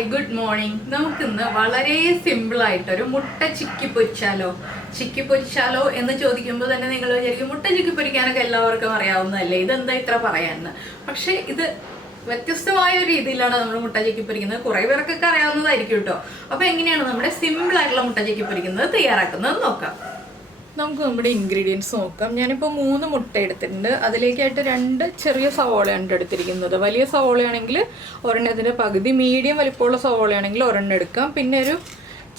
Hi good morning. നമുക്കിന്ന് വളരെ simple ആയിട്ടൊരു മുട്ട ചിക്കി പൊരിച്ചാലോ എന്ന് ചോദിക്കുമ്പോൾ തന്നെ നിങ്ങൾ വിചാരിക്കും മുട്ട ചിക്കി പൊരിക്കാനൊക്കെ എല്ലാവർക്കും അറിയാവുന്നതല്ലേ, ഇതെന്താ ഇത്ര പറയാന്ന്. പക്ഷെ ഇത് വ്യത്യസ്തമായ ഒരു രീതിയിലാണ് നമ്മൾ മുട്ട ചിക്കി പൊരിക്കുന്നത്. കുറെ പേർക്കൊക്കെ അറിയാവുന്നതായിരിക്കും കേട്ടോ. അപ്പൊ എങ്ങനെയാണ് നമ്മുടെ സിമ്പിൾ ആയിട്ടുള്ള മുട്ട ചിക്കി പൊരിക്കുന്നത് തയ്യാറാക്കുന്നത് നോക്കാം. നമുക്ക് നമ്മുടെ ഇൻഗ്രീഡിയൻസ് നോക്കാം. ഞാനിപ്പോൾ 3 മുട്ട എടുത്തിട്ടുണ്ട്. അതിലേക്കായിട്ട് 2 ചെറിയ സവോളയാണ് എടുത്തിരിക്കുന്നത്. വലിയ സവോളയാണെങ്കിൽ ഒരെണ്ണത്തിൻ്റെ പകുതി, മീഡിയം വലിപ്പമുള്ള സവോളയാണെങ്കിൽ ഒരെണ്ണം എടുക്കാം. പിന്നെ ഒരു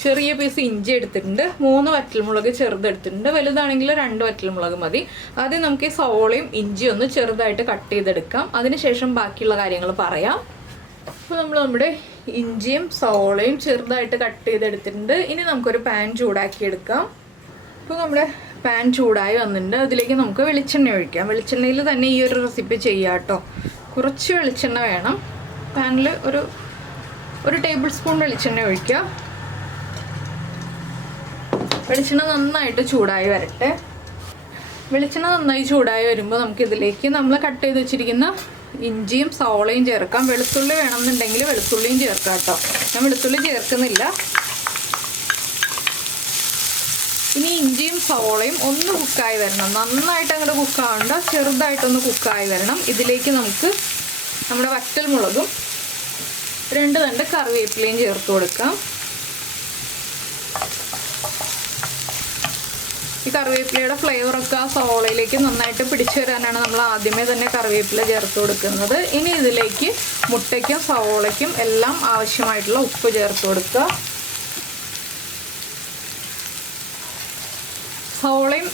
ചെറിയ പീസ് ഇഞ്ചി എടുത്തിട്ടുണ്ട്. 3 വറ്റൽമുളക് ചെറുതെടുത്തിട്ടുണ്ട്. വലുതാണെങ്കിൽ 2 വറ്റൽമുളക് മതി. ആദ്യം നമുക്ക് ഈ സവോളയും ഇഞ്ചിയും ഒന്ന് ചെറുതായിട്ട് കട്ട് ചെയ്തെടുക്കാം. അതിനുശേഷം ബാക്കിയുള്ള കാര്യങ്ങൾ പറയാം. അപ്പോൾ നമ്മൾ നമ്മുടെ ഇഞ്ചിയും സവോളയും ചെറുതായിട്ട് കട്ട് ചെയ്തെടുത്തിട്ടുണ്ട്. ഇനി നമുക്കൊരു പാൻ ചൂടാക്കിയെടുക്കാം. ഇപ്പോൾ നമ്മുടെ പാൻ ചൂടായി വന്നിട്ടുണ്ട്. അതിലേക്ക് നമുക്ക് വെളിച്ചെണ്ണ ഒഴിക്കാം. വെളിച്ചെണ്ണയിൽ തന്നെ ഈ ഒരു റെസിപ്പി ചെയ്യാം കേട്ടോ. കുറച്ച് വെളിച്ചെണ്ണ വേണം. പാനിൽ ഒരു ടേബിൾ സ്പൂൺ വെളിച്ചെണ്ണ ഒഴിക്കുക. വെളിച്ചെണ്ണ നന്നായിട്ട് ചൂടായി വരട്ടെ. വെളിച്ചെണ്ണ നന്നായി ചൂടായി വരുമ്പോൾ നമുക്കിതിലേക്ക് നമ്മൾ കട്ട് ചെയ്ത് വെച്ചിരിക്കുന്ന ഇഞ്ചിയും സവോളയും ചേർക്കാം. വെളുത്തുള്ളി വേണമെന്നുണ്ടെങ്കിൽ വെളുത്തുള്ളിയും ചേർക്കാം കേട്ടോ. ഞാൻ വെളുത്തുള്ളി ചേർക്കുന്നില്ല. ഇനി ഇഞ്ചിയും സവോളയും ഒന്ന് കുക്കായി വരണം. നന്നായിട്ട് അങ്ങോട്ട് കുക്കാവണ്ട, ചെറുതായിട്ടൊന്ന് കുക്കായി വരണം. ഇതിലേക്ക് നമുക്ക് നമ്മുടെ വറ്റൽമുളകും 2 തണ്ട് കറിവേപ്പിലയും ചേർത്ത് കൊടുക്കാം. ഈ കറിവേപ്പിലയുടെ ഫ്ലേവറൊക്കെ ആ സവോളയിലേക്ക് നന്നായിട്ട് പിടിച്ചു വരാനാണ് നമ്മൾ ആദ്യമേ തന്നെ കറിവേപ്പില ചേർത്ത് കൊടുക്കുന്നത്. ഇനി ഇതിലേക്ക് മുട്ടയ്ക്കും സവോളയ്ക്കും എല്ലാം ആവശ്യമായിട്ടുള്ള ഉപ്പ് ചേർത്ത് കൊടുക്കുക. സവോളയും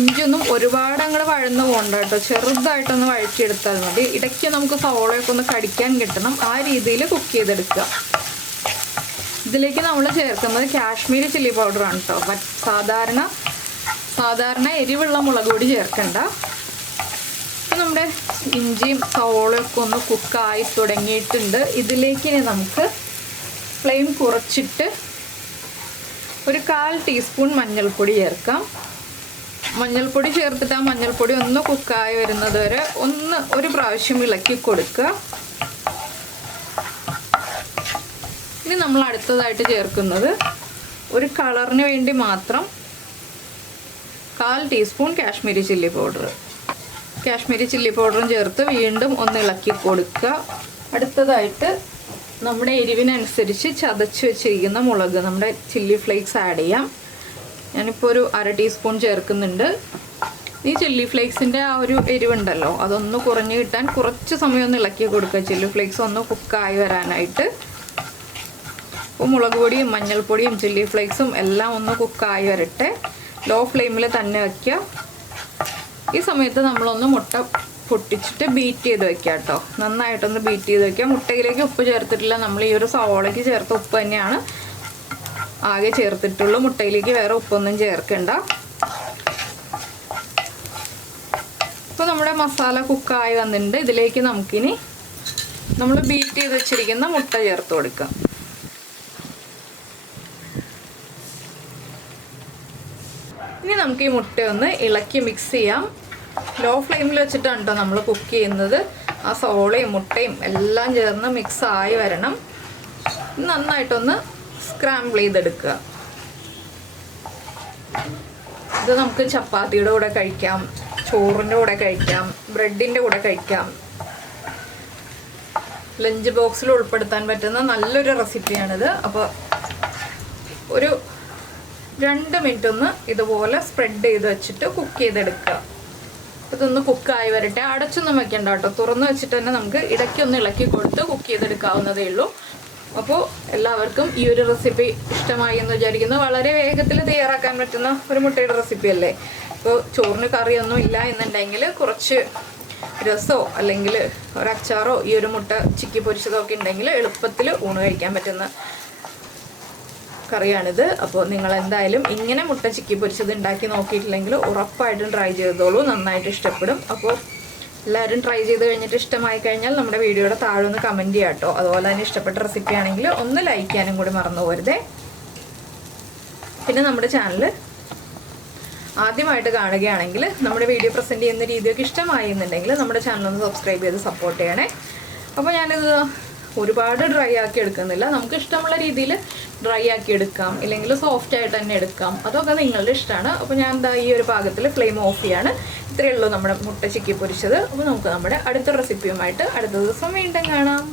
ഇഞ്ചിയൊന്നും ഒരുപാട് അങ്ങോട്ട് വഴന്ന് പോകണ്ട കേട്ടോ. ചെറുതായിട്ടൊന്ന് വഴറ്റിയെടുത്താൽ മതി. ഇടയ്ക്ക് നമുക്ക് സവോളയൊക്കെ ഒന്ന് കടിക്കാൻ കിട്ടണം. ആ രീതിയിൽ കുക്ക് ചെയ്തെടുക്കുക. ഇതിലേക്ക് നമ്മൾ ചേർക്കുന്നത് കാശ്മീരി ചില്ലി പൗഡറാണ് കേട്ടോ. സാധാരണ എരിവുള്ള മുളക് പൊടി ചേർക്കണ്ട. നമ്മുടെ ഇഞ്ചിയും സവോളയൊക്കെ ഒന്ന് കുക്കായി തുടങ്ങിയിട്ടുണ്ട്. ഇതിലേക്ക് നമുക്ക് ഫ്ലെയിം കുറച്ചിട്ട് ഒരു 1/4 ടീസ്പൂൺ മഞ്ഞൾപ്പൊടി ചേർക്കാം. മഞ്ഞൾപ്പൊടി ചേർത്തിട്ട് ആ മഞ്ഞൾപ്പൊടി ഒന്ന് കുക്കായി വരുന്നത് വരെ ഒരു പ്രാവശ്യം ഇളക്കി കൊടുക്കുക. ഇനി നമ്മൾ അടുത്തതായിട്ട് ചേർക്കുന്നത് ഒരു കളറിന് വേണ്ടി മാത്രം 1/4 teaspoon Kashmiri chilli powder. Kashmiri chilli പൗഡറും ചേർത്ത് വീണ്ടും ഒന്ന് ഇളക്കി കൊടുക്കുക. അടുത്തതായിട്ട് നമ്മുടെ എരിവിനനുസരിച്ച് ചതച്ച് വെച്ചിരിക്കുന്ന മുളക്, നമ്മുടെ ചില്ലി ഫ്ലേക്സ് ആഡ് ചെയ്യാം. ഞാനിപ്പോൾ ഒരു 1/2 ടീസ്പൂൺ ചേർക്കുന്നുണ്ട്. ഈ ചില്ലി ഫ്ലേക്സിൻ്റെ ആ ഒരു എരിവുണ്ടല്ലോ, അതൊന്ന് കുറഞ്ഞ് കിട്ടാൻ കുറച്ച് സമയം ഒന്ന് ഇളക്കി കൊടുക്കുക. ചില്ലി ഫ്ലേക്സ് ഒന്ന് കുക്കായി വരാനായിട്ട്. അപ്പോൾ മുളക് പൊടിയും മഞ്ഞൾപ്പൊടിയും ചില്ലി ഫ്ലേക്സും എല്ലാം ഒന്ന് കുക്കായി വരട്ടെ. ലോ ഫ്ലെയിമിൽ തന്നെ വയ്ക്കുക. ഈ സമയത്ത് നമ്മളൊന്ന് മുട്ട പൊട്ടിച്ചിട്ട് ബീറ്റ് ചെയ്ത് വെക്കുക കേട്ടോ. നന്നായിട്ടൊന്ന് ബീറ്റ് ചെയ്ത് വെക്കുക. മുട്ടയിലേക്ക് ഉപ്പ് ചേർത്തിട്ടില്ല. നമ്മൾ ഈ ഒരു സവോളയ്ക്ക് ചേർത്ത ഉപ്പ് തന്നെയാണ് ആകെ ചേർത്തിട്ടുള്ളൂ. മുട്ടയിലേക്ക് വേറെ ഉപ്പൊന്നും ചേർക്കണ്ട. ഇപ്പോൾ നമ്മുടെ മസാല കുക്കായി വന്നിട്ടുണ്ട്. ഇതിലേക്ക് നമുക്കിനി നമ്മൾ ബീറ്റ് ചെയ്ത് വെച്ചിരിക്കുന്ന മുട്ട ചേർത്ത് കൊടുക്കാം. ഇനി നമുക്ക് ഈ മുട്ടയൊന്ന് ഇളക്കി മിക്സ് ചെയ്യാം. ലോ ഫ്ലെയിമിൽ വെച്ചിട്ടാണ് കേട്ടോ നമ്മൾ കുക്ക് ചെയ്യുന്നത്. ആ സവോളയും മുട്ടയും എല്ലാം ചേർന്ന് മിക്സ് ആയി വരണം. നന്നായിട്ടൊന്ന് സ്ക്രാമ്പിൾ ചെയ്തെടുക്കുക. ഇത് നമുക്ക് ചപ്പാത്തിയുടെ കൂടെ കഴിക്കാം, ചോറിൻ്റെ കൂടെ കഴിക്കാം, ബ്രെഡിൻ്റെ കൂടെ കഴിക്കാം. ലഞ്ച് ബോക്സിൽ ഉൾപ്പെടുത്താൻ പറ്റുന്ന നല്ലൊരു റെസിപ്പിയാണിത്. അപ്പോൾ ഒരു 2 മിനിറ്റ് ഒന്ന് ഇതുപോലെ സ്പ്രെഡ് ചെയ്ത് വെച്ചിട്ട് കുക്ക് ചെയ്തെടുക്കുക. ഇതൊന്ന് കുക്കായി വരട്ടെ. അടച്ചൊന്നും വെക്കണ്ട കേട്ടോ. തുറന്ന് വെച്ചിട്ട് തന്നെ നമുക്ക് ഇടയ്ക്കൊന്ന് ഇളക്കി കൊടുത്ത് കുക്ക് ചെയ്തെടുക്കാവുന്നതേ ഉള്ളൂ. അപ്പോൾ എല്ലാവർക്കും ഈ ഒരു റെസിപ്പി ഇഷ്ടമായി എന്ന് വിചാരിക്കുന്നു. വളരെ വേഗത്തിൽ തയ്യാറാക്കാൻ പറ്റുന്ന ഒരു മുട്ടയുടെ റെസിപ്പി അല്ലേ. ഇപ്പോൾ ചോറിന് കറിയൊന്നും ഇല്ല എന്നുണ്ടെങ്കിൽ കുറച്ച് രസമോ അല്ലെങ്കിൽ ഒരച്ചാറോ ഈ ഒരു മുട്ട ചിക്കി പൊരിച്ചതോ ഒക്കെ ഉണ്ടെങ്കിൽ എളുപ്പത്തിൽ ഊണ് കഴിക്കാൻ പറ്റുന്ന കറിയാണിത്. അപ്പോൾ നിങ്ങൾ എന്തായാലും ഇങ്ങനെ മുട്ട ചിക്കി പൊരിച്ചത് ഉണ്ടാക്കി നോക്കിയിട്ടില്ലെങ്കിൽ ഉറപ്പായിട്ടും ട്രൈ ചെയ്തോളൂ. നന്നായിട്ട് ഇഷ്ടപ്പെടും. അപ്പോൾ എല്ലാവരും ട്രൈ ചെയ്ത് കഴിഞ്ഞിട്ട് ഇഷ്ടമായി കഴിഞ്ഞാൽ നമ്മുടെ വീഡിയോയുടെ താഴെ ഒന്ന് കമൻറ്റ് ചെയ്യാം കേട്ടോ. അതുപോലെ തന്നെ ഇഷ്ടപ്പെട്ട റെസിപ്പി ആണെങ്കിൽ ഒന്ന് ലൈക്ക് ചെയ്യാനും കൂടി മറന്നു പോരുതേ. പിന്നെ നമ്മുടെ ചാനൽ ആദ്യമായിട്ട് കാണുകയാണെങ്കിൽ നമ്മുടെ വീഡിയോ പ്രസൻറ്റ് ചെയ്യുന്ന രീതിയൊക്കെ ഇഷ്ടമായി എന്നുണ്ടെങ്കിൽ നമ്മുടെ ചാനൽ ഒന്ന് സബ്സ്ക്രൈബ് ചെയ്ത് സപ്പോർട്ട് ചെയ്യണേ. അപ്പോൾ ഞാനിത് ഒരുപാട് ഡ്രൈ ആക്കി എടുക്കുന്നില്ല, നമുക്ക് ഇഷ്ടമുള്ള രീതിയിൽ ഡ്രൈ ആക്കി എടുക്കാം, ഇല്ലെങ്കിൽ സോഫ്റ്റ് ആയിട്ട് തന്നെ എടുക്കാം, അതൊക്കെ നിങ്ങളുടെ ഇഷ്ടമാണ്. അപ്പോൾ ഞാൻ എന്താ ഈ ഒരു പാകത്തിൽ ഫ്ലെയിം ഓഫ് ചെയ്യാണ്. ഇത്രയേ ഉള്ളൂ നമ്മുടെ മുട്ട ചിക്കി പൊരിച്ചത്. അപ്പോൾ നമുക്ക് നമ്മുടെ അടുത്ത റെസിപ്പിയുമായിട്ട് അടുത്ത ദിവസം വീണ്ടും കാണാം.